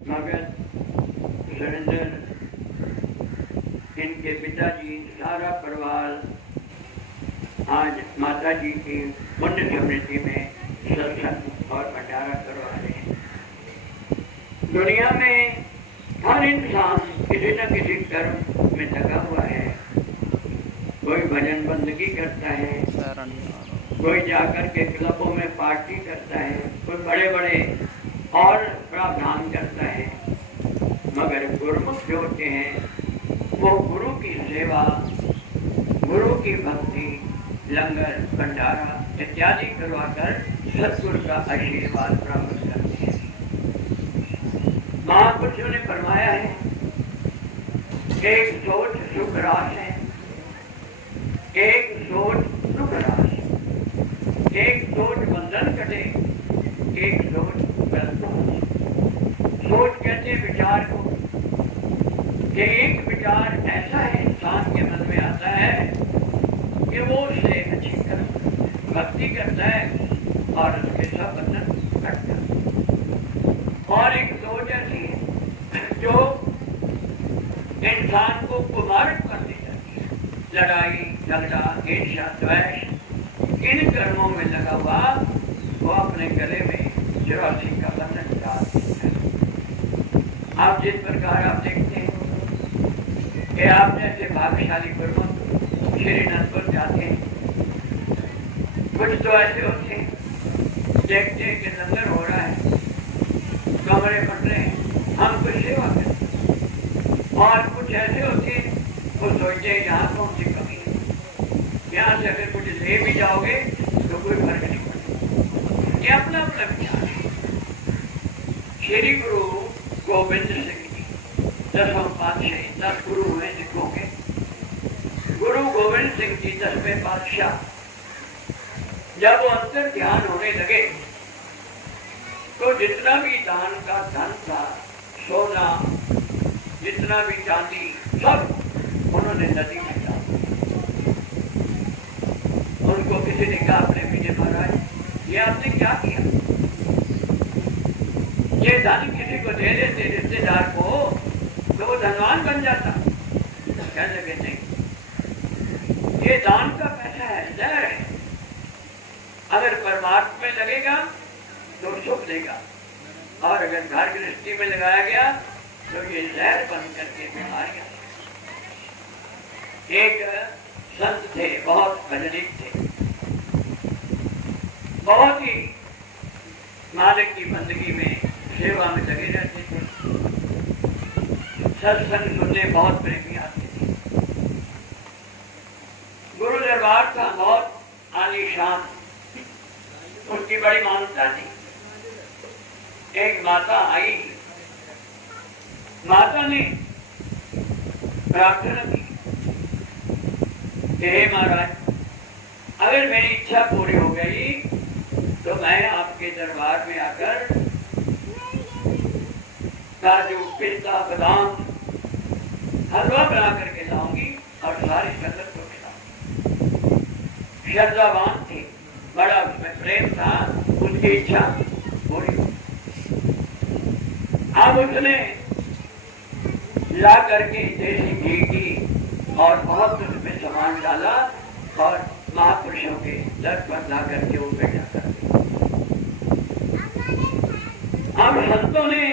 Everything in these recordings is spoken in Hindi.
मगर सुरेंद्र, इनके पिताजी, सारा परिवार आज माता जी की पुण्य स्मृति में सत्संग और भंडारा करवा रहे हैं। दुनिया में हर इंसान किसी न किसी कर्म में लगा हुआ है। कोई भजन बंदगी करता है, कोई जाकर के क्लबों में पार्टी करता है, कोई बड़े बड़े और प्रावधान करता है। मगर गुरुमुख जो होते हैं वो गुरु की सेवा, गुरु की भक्ति, लंगर भंडारा इत्यादि करवाकर सतगुरु का आशीर्वाद प्राप्त करते हैं। महापुरुषों ने फरमाया है, एक सोच सुख रास है, एक सोच सुख रास, एक सोच बंधन कटे, एक सोच गलत। सोच कहते विचार को, कि एक विचार ऐसा है इंसान के मन में आता है कि वो उससे अच्छी तरह भक्ति करता है और उसके सब बंधन कटता है। और एक सोच ऐसी है जो इंसान को कुमार्ग कर दी जाती है। लड़ाई झगड़ा ईर्ष्या द्वेष इन कर्मों में लगा हुआ वो अपने गले में 84 का बंधन डाल देता है। आप जिस प्रकार आप देखते हैं कि आप जैसे भाग्यशाली गुरुमुख श्री अनंतपुर जाते हैं, कुछ तो ऐसे होते हैं देखते हैं कि लंगर हो रहा है, कमरे बन रहे हैं, हम कुछ सेवा करें। और कुछ ऐसे होते हैं वो सोचते हैं यहाँ कौन सी कमी है, यहाँ से अगर कुछ ले भी जाओगे तो कोई फर्क नहीं पड़ेगा। ये अपना अपना विचार है। श्री गुरु गोविंद सिंह जी 10वां पातशाही, 10 गुरु हुए सिखों के। गुरु गोविंद सिंह जी 10वें पातशाह जब वो अंतर ध्यान होने लगे तो जितना भी दान का धन था, सोना, जितना भी चांदी, सब उन्होंने नदी में डाल दिया। उनको किसी ने कहा, अपने विजय महाराज ये आपने क्या किया? ये धन किसी को दे देते रिश्तेदार को तो वो धनवान बन जाता। क्या लगे नहीं, ये दान का पैसा है, जहर है। अगर परमार्थ में लगेगा तो सुख देगा, और अगर घर गृहस्थी में लगाया गया तो ये जहर बन करके बीमारियां। एक संत थे, बहुत भजनिक थे, बहुत ही मालिक की बंदगी में सेवा में लगे रहते थे। सत्संग सुनने बहुत प्रेमी आते थे। गुरु दरबार था बहुत आलीशान, उसकी बड़ी मान्यता थी। एक माता आई, माता ने प्रार्थना की, हे महाराज, अगर मेरी इच्छा पूरी हो गई तो मैं आपके दरबार में आकर काजू, पिस्ता, बादाम हलवा बना करके लाऊंगी और सारी संगत को खिलाऊंगी। श्रद्धावान थी, बड़ा उसमें प्रेम था, उसकी इच्छा पूरी हो। अब उसने ला करके देसी घी की और बहुत उसमें सामान डाला और महापुरुषों के दर पर ला करके वो भेजा कर दिया। अब संतों ने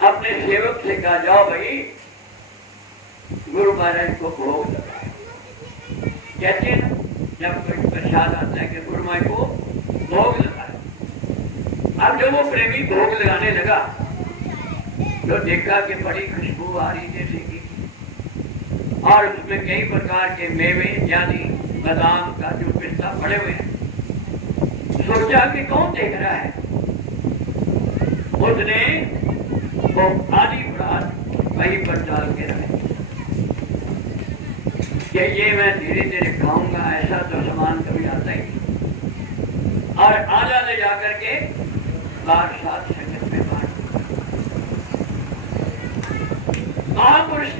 अपने सेवक से कहा, जाओ भाई गुरु महाराज को भोग लगाए। कहते हैं जब कोई प्रसाद आता है कि गुरु महाराज को भोग लगाए। अब जब वो प्रेमी भोग लगाने लगा तो देखा कि बड़ी खुशबू आ रही जैसे की, और उसमें कई प्रकार के मेवे यानी बादाम, काजू, पिस्ता पड़े हुए हैं। सोचा कि कौन देख रहा है। उसने वो आधी प्रात वहीं पर डाल के रखे कि ये मैं धीरे धीरे खाऊंगा, ऐसा तो सामान कभी आता ही नहीं। और आधा ले जाकर के बार साथ संगत में बांट। महापुरुष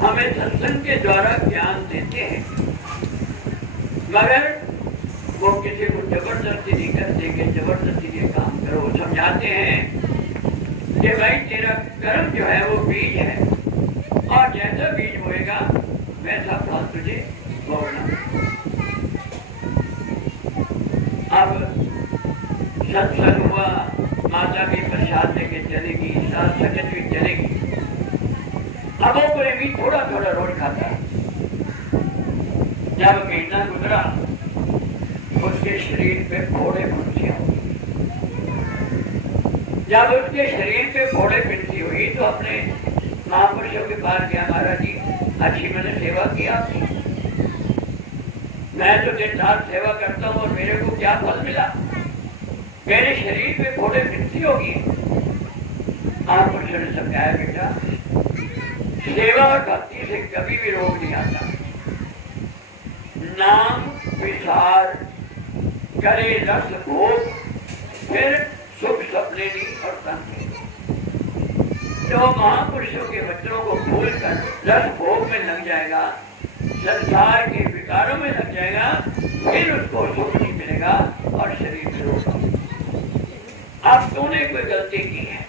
हमें सत्संग के द्वारा ज्ञान देते हैं, मगर वो किसी को जबरदस्ती नहीं करते कि जबरदस्ती ये काम करो। समझाते हैं कि भाई तेरा कर्म जो है वो बीज है, और जैसा बीज बोएगा वैसा फल तुझे भोगना। अब सत्संग हुआ, माता भी प्रसाद लेके चलेगी, साथ संगत भी चलेगी। अब वो प्रेमी थोड़ा थोड़ा रोज खाता। जब महीना गुजरा उसके शरीर पे फोड़े फुंसियां हुई। जब उसके शरीर पे फोड़े फिंसी हुई तो अपने महापुरुषों के पास गया, महाराज जी अच्छी मैंने सेवा की आपकी, मैं तो दिन रात सेवा करता हूँ और मेरे को क्या फल मिला, मेरे शरीर पे फोड़े फिंसी होगी। महापुरुषों ने समझाया, बेटा सेवा और भक्ति से कभी भी रोग नहीं आता। नाम विचार करे रस भोग, फिर सुख सपने ली और तंग। जो महापुरुषों के वचनों को भूल कर रस भोग में लग जाएगा, संसार के विकारों में लग जाएगा, फिर उसको सुख नहीं मिलेगा और शरीर में रोग। अब तूने कोई गलती की है,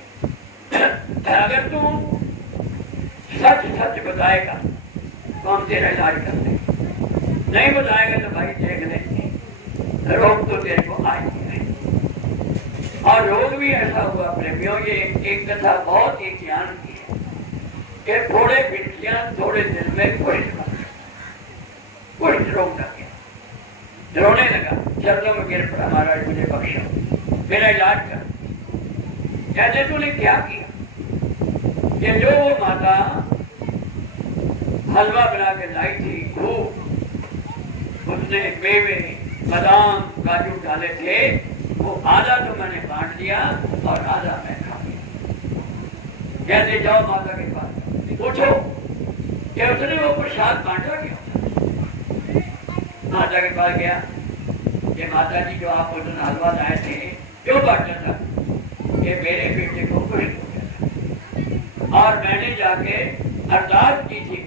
अगर तू सच सच बताएगा तो हम तेरा इलाज कर देंगे, नहीं बताएगा तो भाई देख लेंगे, रोग तो तेरे को आएंगे। और रोग भी ऐसा हुआ प्रेमियों, ये एक कथा बहुत ही ज्ञान की है कि थोड़े बिटियां थोड़े दिन में कुछ रोग लग गया, रोने लगा, चरणों में गिर पड़ा, महाराज मुझे बख्शो, मेरा इलाज कर। कहते तूने क्या किया? कि जो वो माता हलवा बना के लाई थी, खूब उसने मेवे बादाम काजू डाले थे, वो आधा तो मैंने बांट दिया और आधा मैं खा लिया। कहते जाओ माता के पास पूछो कि उसने वो प्रसाद बांटा क्यों। माता के पास गया कि माता जी जो आप उस हलवा लाए थे क्यों बांटा था? कि मेरे बेटे को कुछ हो गया और मैंने जाके अरदास की थी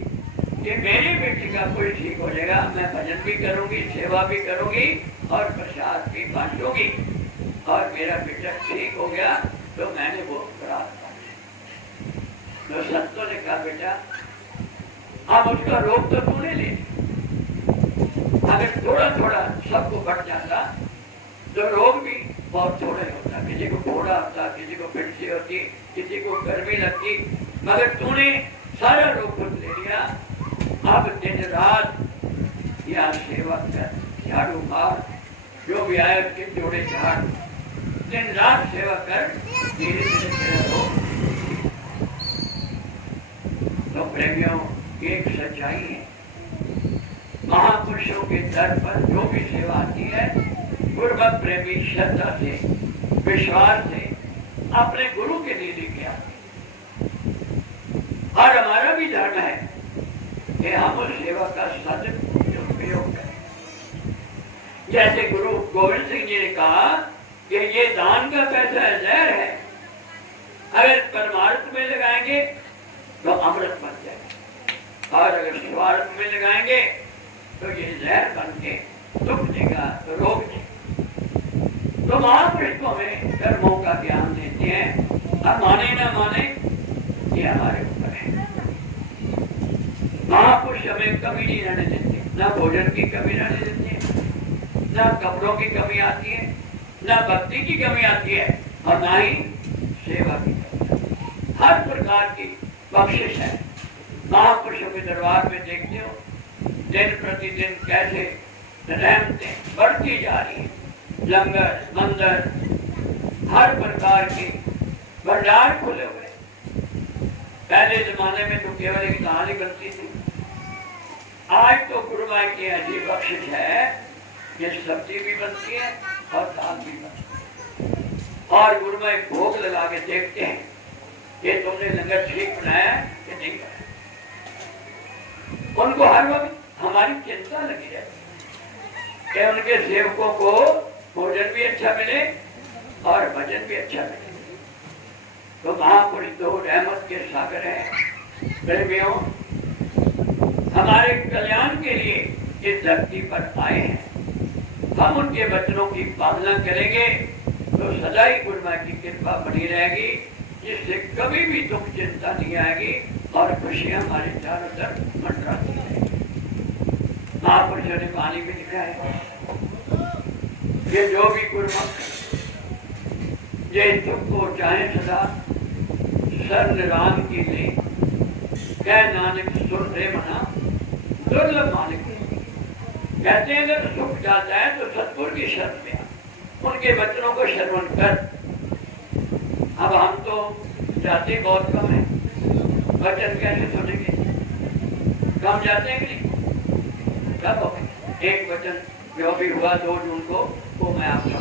कि मेरे बेटे का कोई ठीक हो जाएगा, मैं भजन भी करूंगी, सेवा भी करूंगी और प्रसाद भी बांटूंगी, और मेरा बेटा ठीक हो गया तो मैंने वो प्राप्त किया। तो संतों ने कहा, बेटा अब उसका रोग तो तूने ले, अगर थोड़ा थोड़ा सबको बढ़ जाता तो रोग भी बहुत थोड़े होता, किसी को घोड़ा होता, किसी को फिंसी होती, किसी को गर्मी लगती, मगर तूने सारा रोग खुद ले लिया। अब दिन रात या सेवा कर, झाड़ू मार, जो भी आए उसके जोड़े झाड़, दिन रात सेवा कर, धीरे धीरे तेरा रोग। तो प्रेमियों एक सच्चाई है, महापुरुषों के दर पर जो भी सेवा आती है, गुरुभक्त प्रेमी श्रद्धा से विश्वास से अपने गुरु के लिए लेके आते। और हमारा भी धर्म है कि हम उस सेवा का सदुपयोग करें। जैसे गुरु गोविंद सिंह जी ने कहा कि ये दान का पैसा जहर है, अगर परमार्थ में लगाएंगे तो अमृत बन जाएगा, और अगर स्वार्थ में लगाएंगे तो ये जहर बन के दुख देगा, तो रोग देगा। तो महापुरुषों में कर्मों का ज्ञान देते हैं, अब माने ना माने ये हमारे ऊपर है। महापुरुष हमें कमी नहीं रहने देते, ना भोजन की कमी रहने देते, ना कपड़ों की कमी आती है, ना भक्ति की कमी आती है, और ना ही सेवा की कमी। हर प्रकार की बख्शिश है। महापुरुषों के दरबार में देखते हो दिन प्रतिदिन कैसे रहमतें बढ़ती जा रही है, लंगर मंदिर हर प्रकार के भंडार खुले हुए। पहले जमाने में तो केवल एक कहानी बनती थी, आज तो गुरुमाई की ऐसी बख्शिश है कि सब्जी भी बनती है और दाल भी बनती है, और गुरुमाई भोग लगा के देखते हैं कि तुमने लंगर ठीक बनाया कि नहीं बनाया। उनको हर वक्त हमारी चिंता लगी रहती कि उनके सेवकों को भोजन भी अच्छा मिले और भजन भी अच्छा मिले। तो महापुरुष तो रहमत के सागर हैं। प्रेमियों, हमारे कल्याण के लिए इस धरती पर आए हैं। हम उनके वचनों की पालना करेंगे तो सदा ही गुरुमाई की कृपा बनी रहेगी जिससे कभी भी दुख चिंता नहीं आएगी और खुशियां हमारे चारों तरफ मंडराती रहेगी। महापुरुषों ने वाणी में लिखा है, ये जो भी गुरुमुख ये दुख को चाहे सदा शरण राम की ले, कह नानक सुर दे मना दुर्लभ मालिक। कहते हैं अगर सुख जाता है तो सतगुरु की शरण में आ, उनके वचनों को श्रवण कर। अब हम तो जाते बहुत कम है, वचन कैसे सुनेंगे? कम जाते हैं कि नहीं? कब एक वचन जो भी हुआ 2 जून को वो मैं आपका